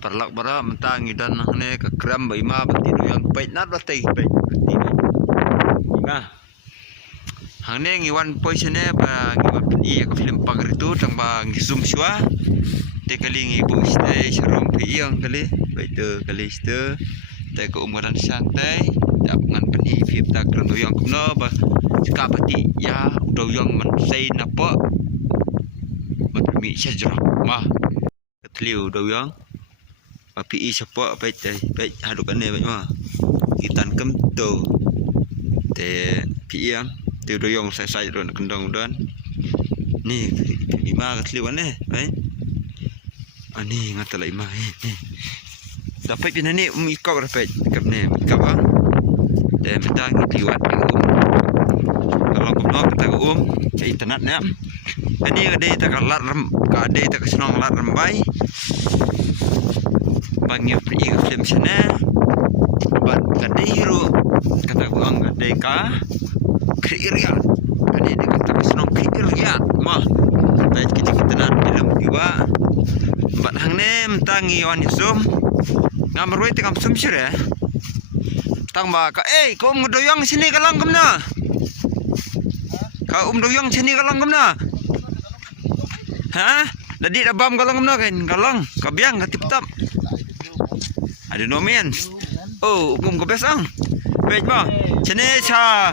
perlak bara mentang idan ne ke kram bai ma bati yang pait nat la tei pait nah hang ne ngiwan poisene ba ngiwan i ka film pagar itu tang ba ngisum shwa te kali ngi bu stay serum pi yang kali bai te kali ste te ko umuran santai dap ngan pani film tak ron yang kumno ba ka pati ya do yang man sei napa man mi sejra ma ketliu do yang api siapa baik baik hadukan ni baik mah kita kem tu te piang tu doyong saya ron kendang dan ni lima ketliwan ni baik ani ngata lai mah ni dapat pina ni ikau dapat kap ni ikau bang te mentang ketliwan kalau kau kata internet ni ani ada tak lat rem ada tak senang lat rembai bangnya pergi ke film sana buat kadai hero kata buang kadai ka kriya kadai dia kata senang kriya mah baik kita nak film juga buat hang ne mentangi wan yusum ngamar wei tengam sum sire tang ba ka kau ngedoyong sini kalang kemna kau doyong sini kalang kemna ha jadi dabam kalang kemna kan kalang kabiang katip tap ada nomen. Oh, hukum kebiasaan. Baik bah. Cene cha.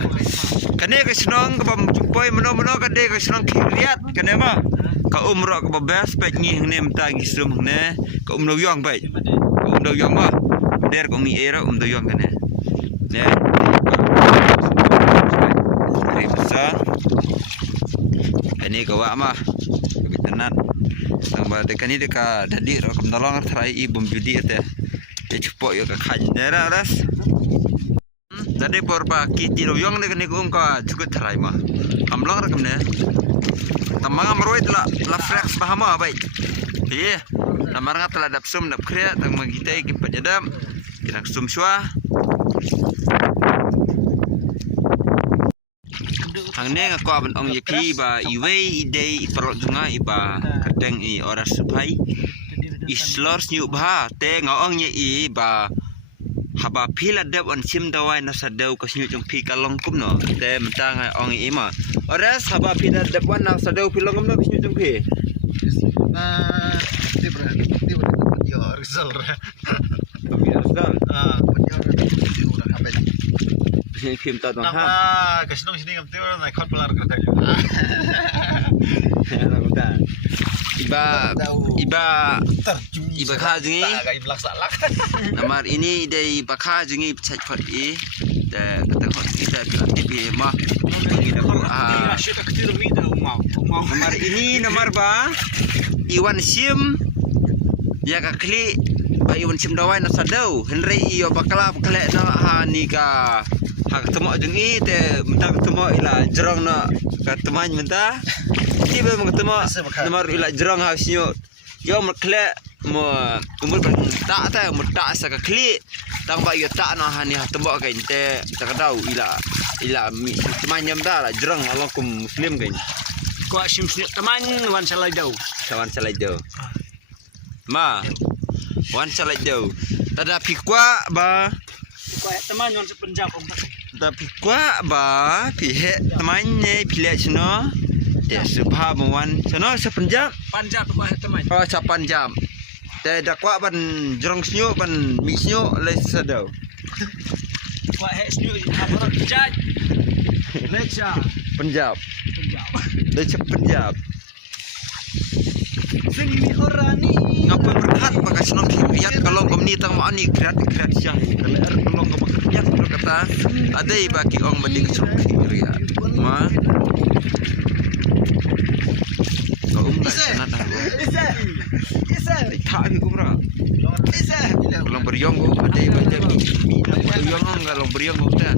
Kene ke senang ke bam jumpai meno-meno kade ke senang kiriat kene bah. Ka umrah ke babas baik ni ne mentang isum ne. Ka doyong baik. Ka doyong bah. Der ko ngi era doyong kene. Ne. Terima ini kawa mah. Kebetulan tambah dekan ini deka dadi rakam tolong terai bom judi teh. Cepok yo ka khanera ras tadi porba kiti royong ne kene ka cukup terai mah amlang rakam ne tamang amroi la fresh bahama baik iya namar ngat la dap sum dap krea tang magite ki pajadam kina sum shwa hang ne ko aban ong yaki ba iwe ide perot junga iba kadeng I oras supai islors nyu ba te ngaong ye I ba haba phila dep on sim dawai na sadau ka nyu jung phi kalong kum no te mentang ong I ma oras haba phila dep wan na sadau philong kum no nyu jung phi na ti bra yo result ra yo ra habet film ta dong ha apa kesenong sini kam tiur na khot pelar kata yo iba kha jungi namar ini dei bakha jungi chat khot I da kata khot kita tipi mah kita ko namar ini namar ba iwan sim ya ka kli ba iwan sim dawai na sadau henry iyo bakala na hani ka hak temo jungi te mentang temo ila jerong na ka teman menta tiba mengetemu nomor ila jerong hausnyo yo merkle mo umur tak ta umur tak sa ka kli tang ba yo tak na hani temo ka inte tak dau ila mi teman nyam da la jerong alakum muslim kan ko sim teman wan salai dau ma wan salai dau tada pikwa ba ko teman wan sepenjam om tak tapi kwa ba pihe temannya pilih seno dia subha mawan seno sepenjam panjat ko teman oh sepanjam te dakwa ban jerong snyo ban mi snyo le sadau ko he snyo habarat jaj lecha penjab sini orani ngapain berkat maka senang kiat kalau komni tang mani kiat syah kalau ngapa kiat berkata ada bagi orang banding senang kiat ma kau nak dah isa tak ni kubra isa kalau beriong go ada baca mi nak beriong kalau beriong go ta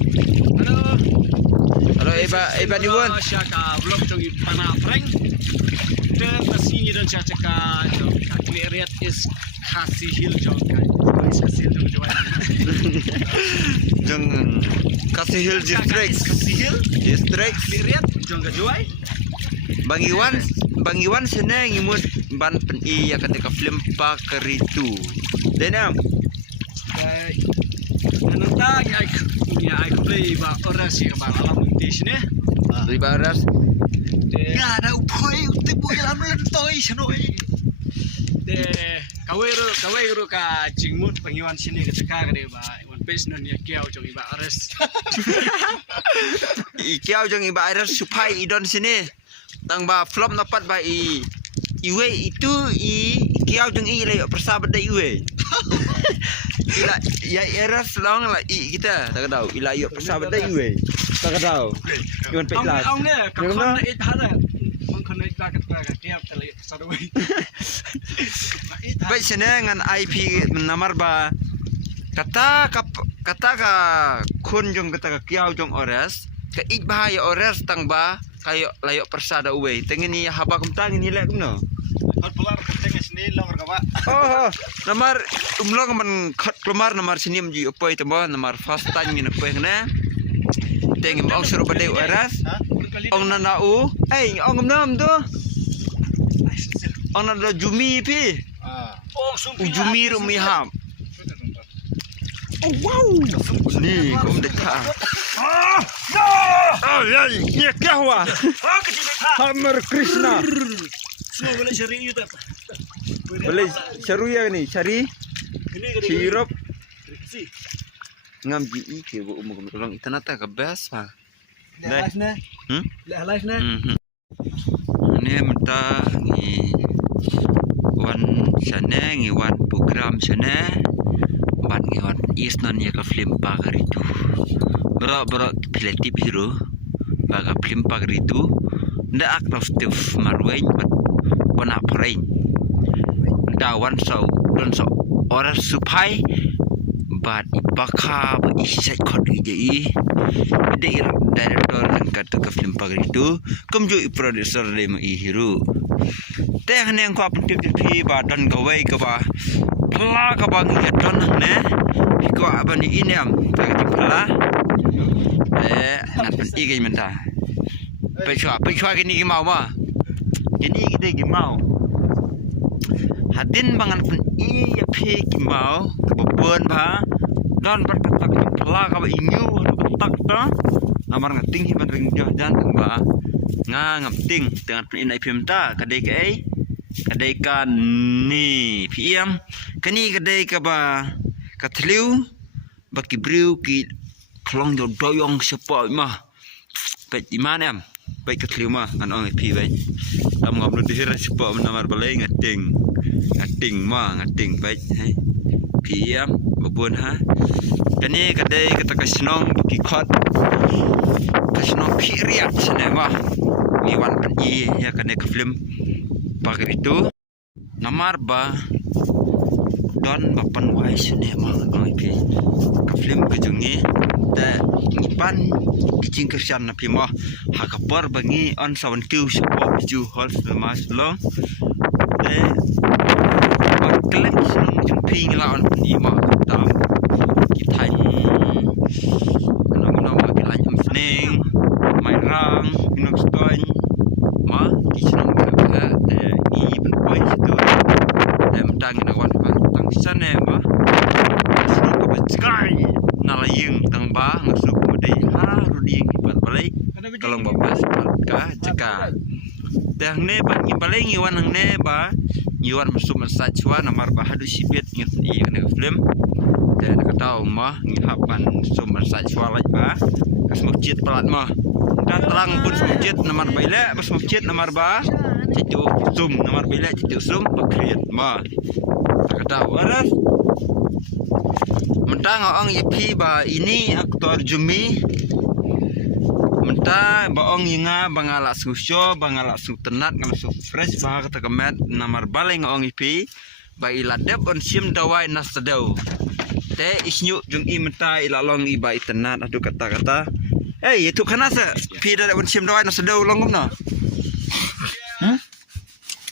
halo eba ni won syaka blok jogi pana prank de tasini dan syaka kini area is Khasi Hill jong Khasi Hill jong jong Khasi Hill district area jong gajuai Bang Iwan senang imut ban pen I ya ketika film pakeritu. Denam. Nanti ya aku play ba orang sih ba alam di sini. Ribaras. Ya ada upoi utipu alam lentoi senoi. De kawai ka jingmut pengiwan sini ketika kade ba iwan pes non ya kiau jong iba ares. Ikiau jong iba ares supai idon sini. Tang ba flop napat ba iwe itu kiau jong layo persahabat da iwe. Ila ya eras long la kita tak tahu ila yo persahabat da iwe. Tak tahu. Iwan pes lah. Ông nè, cả con này ít hết rồi. Con này ra cái kia tali sao đâu. Baik sini dengan IP nomor ba kata ka kun jong kata ka kiau jong ores ka ik bahaya ores tang ba kayo layo persada uwe tengen ni haba kum tang ni lek no Kau pulang ketengah sini lah berkawa. oh nomor umlong man keluar nomor sini mji opoi temo nomor first time ni opoi na tengem ong suruh badai ores ong nanau ong nam tu ong nana jumi pi ujumi rumiham. Oh wow. Ni kau dekat. Ya, ya kahwa. Hammer Krishna. Semua boleh cari itu apa? Boleh cari ya ni, cari. Sirup. Ngam ji ke bu umur orang itanata ke best ha. Live na. Live na. Ni menta ni wan sana ngi wan program sana. Ban ngi wan isnan ya ka film pagar itu. Berak kreatif hero. Baga film pagar itu ndak aktif marwain wana parain. Dawan don so orang supai bat ibaka ba isai kod ije director angkat ke film pagar itu kumju producer le ma hero teh ne ko apun tv ba don gawai ke ba pala ka ba ngi don ne ko abani iniam ta ti pala ngat pen ige menta pe chua gini gi mau ma gini gide gi mau hadin bangan pen i pe gi mau kebon ba don berketak pala ka ba inyu tak ta namar ngating hiban ring jan ba ngam ting dengan pen inai pemta kadai kan ni PM kani kadai ka ba kathliu baki briu ki klong do doyong sepa mah baik di mana am baik kathliu mah an ong pi baik am ngam lu dihira sepa namar balai ngating baik PM babun ha kani kadai kata kasnong baki khot kasnong period sene mah iwan pen I ya kane ke film pagar itu namar ba don bapan wise ne mah ong pi ke film ke jungi ta ngipan ijing kersian na pi mah ha kapar bangi on 72 support ju hol mas long te baklen sunung jung pi ngla on pi mah tam kitai nom ma kilan am sning mai rang inok stoin ma di sunung ka te I ben poi situ te mtang na wan tang sana ma sunung ka sky nalayeng tang ba ngasuk mudai haruding ibat balai kalau bapak ka jeka teh ne ba balai ngiwan hang ne ba ngiwan masuk masat chua namar ba hadu sibet ngit I ne film te nak tahu mah ngihapan sum masat chua laj ba kas masjid pelat mah dah telang pun masjid namar baile bas masjid namar ba citu sum namar baile citu sum bakriat mah tak tahu aras mentang ong yepi ba ini aktor jumi menta ba ong yinga bangala susyo bangala su tenat ngam su fresh ba kata kemet namar baleng ong yepi ba iladep on sim dawai nasdau te isnyu jung I menta ilalong I ba tenat adu kata itu kana sa pi da on sim dawai nasdau longom no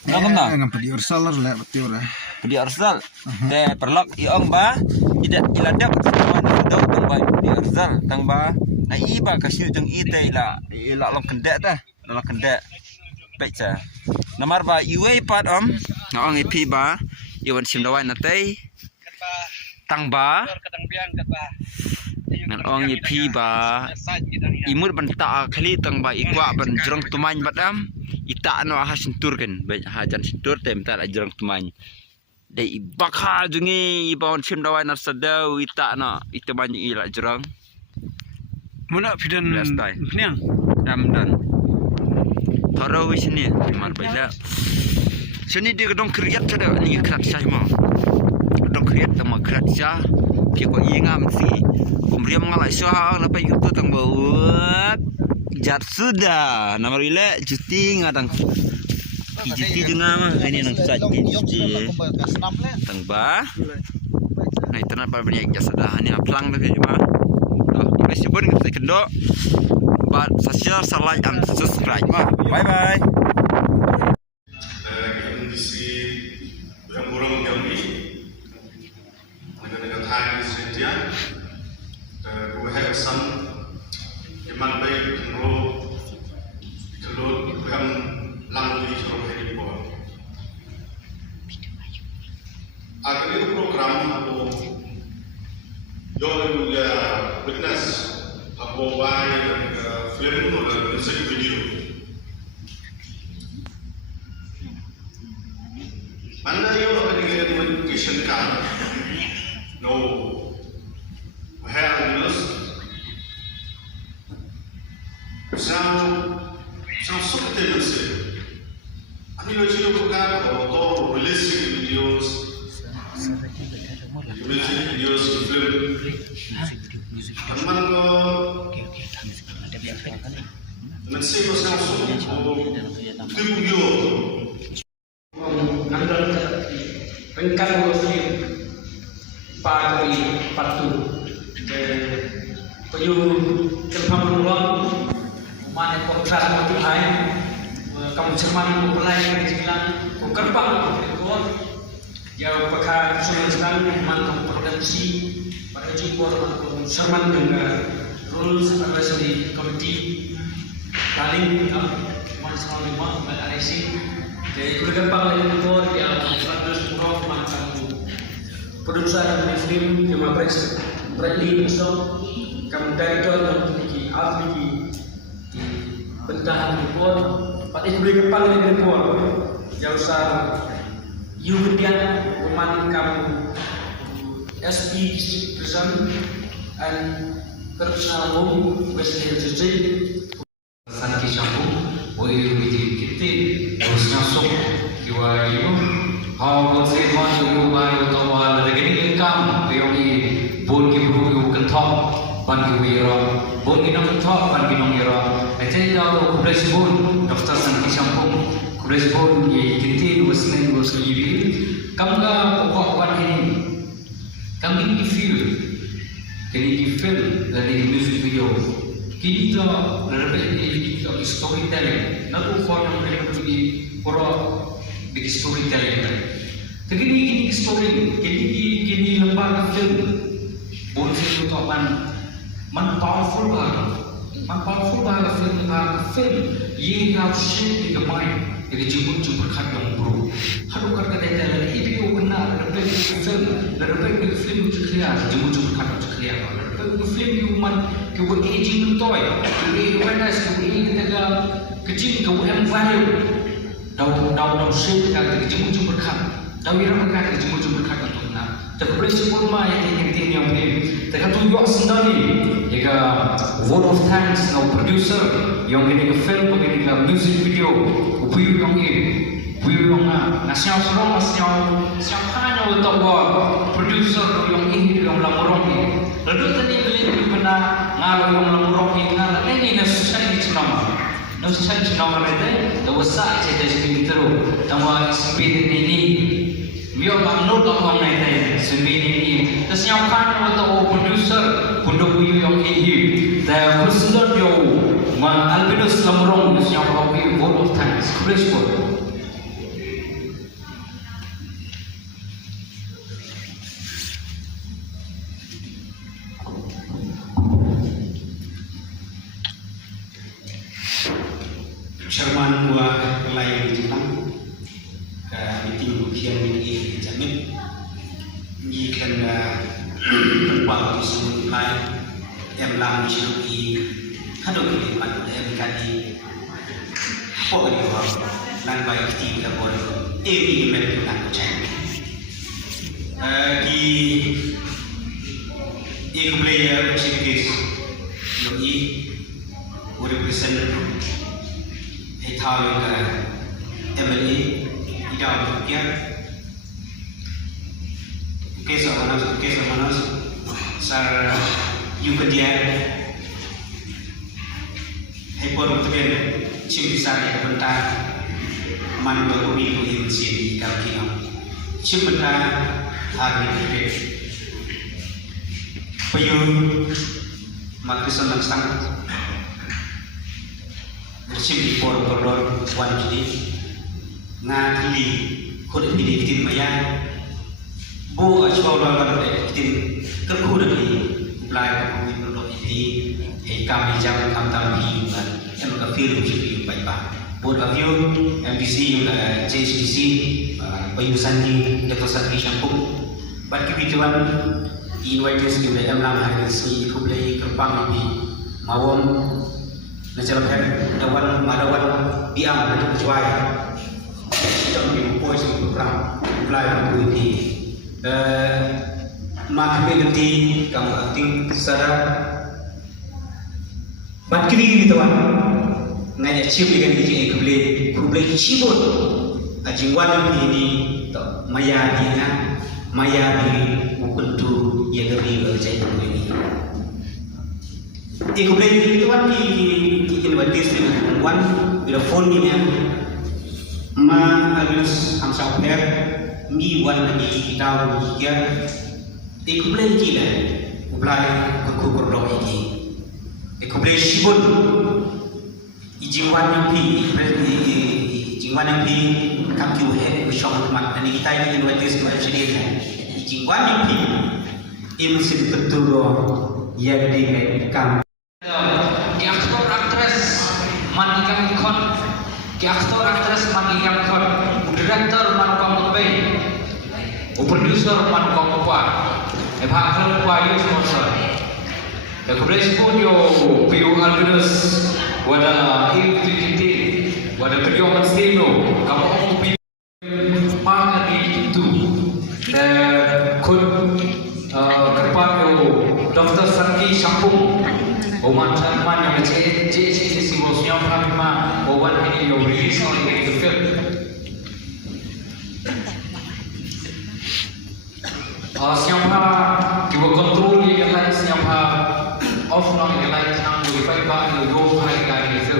longom no ngam pedi ursal la peti ora di arsal te perlok iong ba tidak iladap kawan do tang ba di arsal tang ba ai ba kasyu tang I te ila long kendek dah long kendek baik Namar ba iwe pat naong ipi ba iwan sim dawai natay tang ba ngan ong ipi ba imut ban ta khali tang ba ikwa ban jrong tumain badam ita no ha sintur kan ba hajan sintur tem ta jrong tumain dai bakha jungi ibon sim dawai na sadau ita no ituman ila jrong Muna pidan Last time. niang. Ramdan tharo wi sini mar baila sini dia dong kriat sada ni krat sah ma dong kriat tama krat sah ki ko ingam si kumriam ngalai sah na pai tu tang buat jat sudah nama rile juti ngadang ki juti dengar mah ini nang sat ki tang ba na itana pa banyak jasada ni aplang lagi mah ini sebut ngai kendo but share, like and subscribe. Bye bye. Kondisi burung-burung kami negara Thailand di India, we have some demand by kalau program langit kalau hari ini. Agar itu program aku jual witness aku buy film atau music video. Anda yang akan dikirim notification card, no, where news, some suka sih. Ani lucu juga kalau releasing videos, music videos, film. Teman ko nagsigo sa suko tibuyo Nandang pengkal muslim pagi patu payu kelpam ruang mana kontrak mati hai kamu cerman mulai dari jalan ko kerpang ko ya pakar sunan sekali man kamu produksi pada jipor cerman dengan rules advisory committee paling man sekali man RIC jadi berkembang dari impor yang 100 prof macam produser film yang mapres Bradley Musto kamu director yang memiliki ahli di bentahan impor pada berkembang dari impor jauh sar Yudian peman kamu SP District Prison and personal home West Hill District Sanki Shampoo Boy kita harusnya sok jiwa itu how konsen mana tu baru tahu ada gini kam yang ini bon kibu yang kental ban kibu era bon kinong kental ban kinong era itu jauh kubres bon dokter Sanki Shampoo kubres bon ye kita dua senin kamu ka pokok ban ini kami di film dari music video kita lebih di storytelling, nak form mereka bagi orang bagi storytelling. Tapi ini story, ini lembaga film, boleh film tu apa? Man powerful bah film, ye kau shape the mind, jadi jemput kat yang bro. Haru kat dalam ini video benar, lebih film tu clear, jemput kat tu clear. Film human kebuat aging toy, kebuat awareness, kebuat kita kecil kebuat value, daun shape kita jemput berkat, daun yang berkat jemput berkat untuk nak. Tapi prinsip ulama yang ni, tapi tu juga sendiri, jika word of thanks no producer yang kini film, kini music video, view yang nasional serong nasional hanya untuk producer yang ini yang lamorong ni. Lalu tadi beli mana ngalau yang lamurok ini ngalau ini nasusan cenama itu, dosa itu jadi teruk. Tambah speed ini, biar maknut orang itu speed ini. Terus yang kan untuk producer, untuk yang ini, dah khususnya yang albinus lamurok yang kami word of thanks, grateful. Sherman buat lain Jepang มีกันเป่าที่สมุนไพรลามชิลุกีถ้าดูดีมันมีการดีพวกนี้ว่านั่งไปที่ตะบนini menentukan macam di player chipcase lagi represent hitam MLA tidak berkian kes mana sar Yukedia hyper utben chim besar yang bentar man berumi kuhin sini kalau kita chim bentar hari ini payung maka senang sangat chim di por wan jadi ngatili kuda pilih tim maya bu asal lawan tim kerkuda ni belai kuih berdoa ini kami jangan kami hidupan yang kafir mesti baik-baik board of you MPC yung JHPC bayusan ni Dr. Satri Shampoo but kibituan invites yung lam hari si kublay kerpang ni mawon na jalakan dawan madawan biang na juai yang diumpoi si program apply ku ini mak pengerti kamu akting secara but kini gitu ngaya chip dengan DJ kuble chibot ajingwan ini to maya di ukuntu ya dari berjaya ini kuble itu kan di batis wan bila phone ini ma harus hamsa per mi wan lagi kita berpikir kuble kita kublai berdoa ini kuble chibot Jingwan yang pi kamu shop mat dan kita ini invites ke sini Jingwan yang pi ini mesti betul ya di kam aktor aktris mandikan ikon aktor aktris mandikan ikon director man kom bay producer man kom pa bahkan pa sponsor the coverage studio PU Alvinus wada activity wada perjuangan steno kamu kopi pangani itu kun kerpayo Dr. Satri Shampoo oman chairman yang JCC bosnya Prima oman ini yo release oleh the film siapa kita kontrol yang lain siapa offline yang lain senang lebih baik dua hari itu.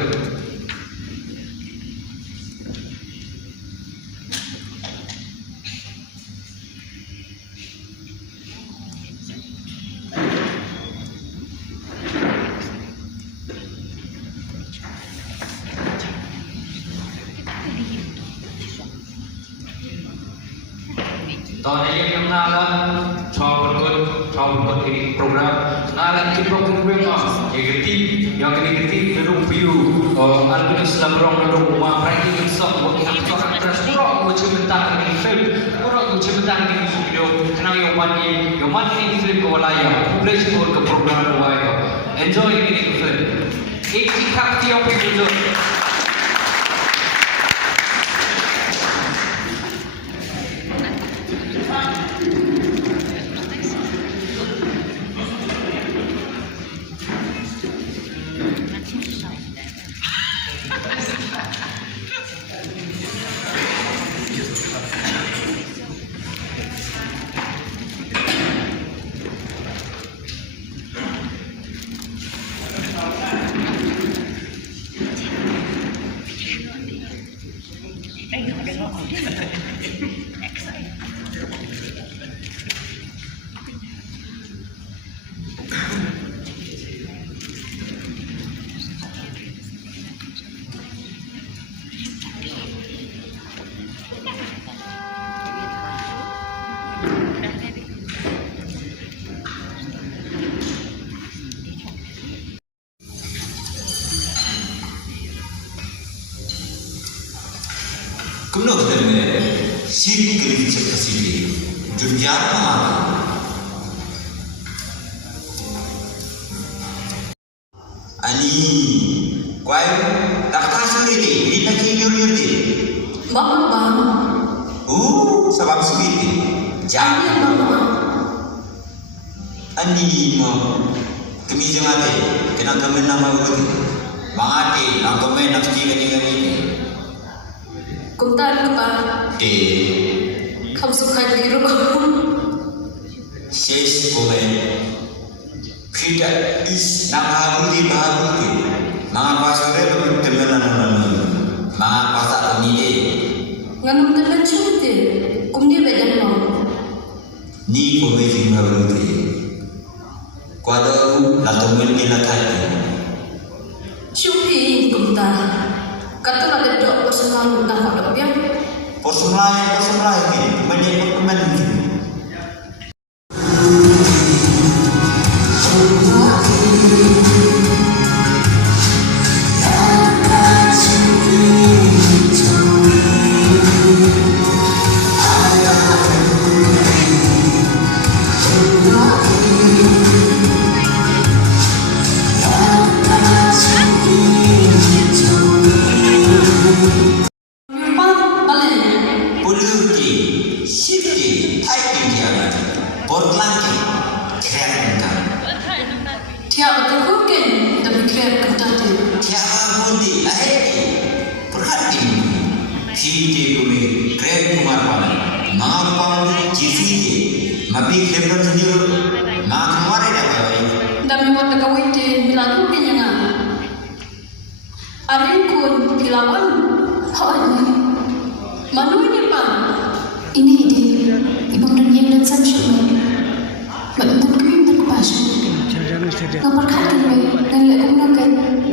Tahun ini yang nalar coba ini program nalar kita program yang kreatif belum view Alvinus Labrong belum rumah ranking besar buat aktor aktris kurang macam bentar ini film kurang macam bentar ini video kenal yang mana ini film ke wilayah publish ke program wilayah enjoy ini film ikut tiap video Kumno kita dengar siri kerja kasih Jurjar mama. Ani, kuai tak tahu suri ni, ini nak jujur di. Bang, Sabab suri. Jangan. Ani mo kami jangan ada kena kami nama ulut mangati nak kami nak tiga ni kumtan ba? Kamu suka biru kamu? ses kami kita is nama ulit bahagia mga pasore kami temenan mga pasar kami ni Nganu telan cuti, kumdia banyak mau. ni kami jangan ulit kuada lalu mungkin nak tanya Cuti kumtan. Kata ada dok personal tak ada biar. Personal ni, banyak pemain ni. Puluh sifty, typing dia, Portland, keren kan? Tiap terhukum tapi kira kumtan tu. Tiada budi, perhati. Kita kami keren kumar pada, mengapa jisi, mabi keren sendiri, mak kemarin apa lagi? Dami waktu kawin tu bilang tu yang ngah. Hari kun bilawan, ini. Manu ini pak. Ini dia. Ibu dan yang dan samsung. Betul kami terkupas. Nomor kaki ni, dan lekuk nakan.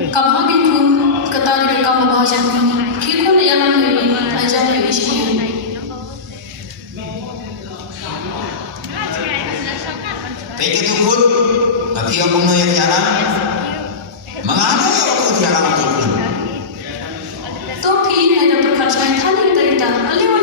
Kamu lagi pun kata dia kamu bahasa ini. Kita ni yang ni ajar ni isi. Baik itu pun, tapi apa mau yang jarang? Mengapa aku jarang tu? Topi ada perkataan tadi cerita. Aliwan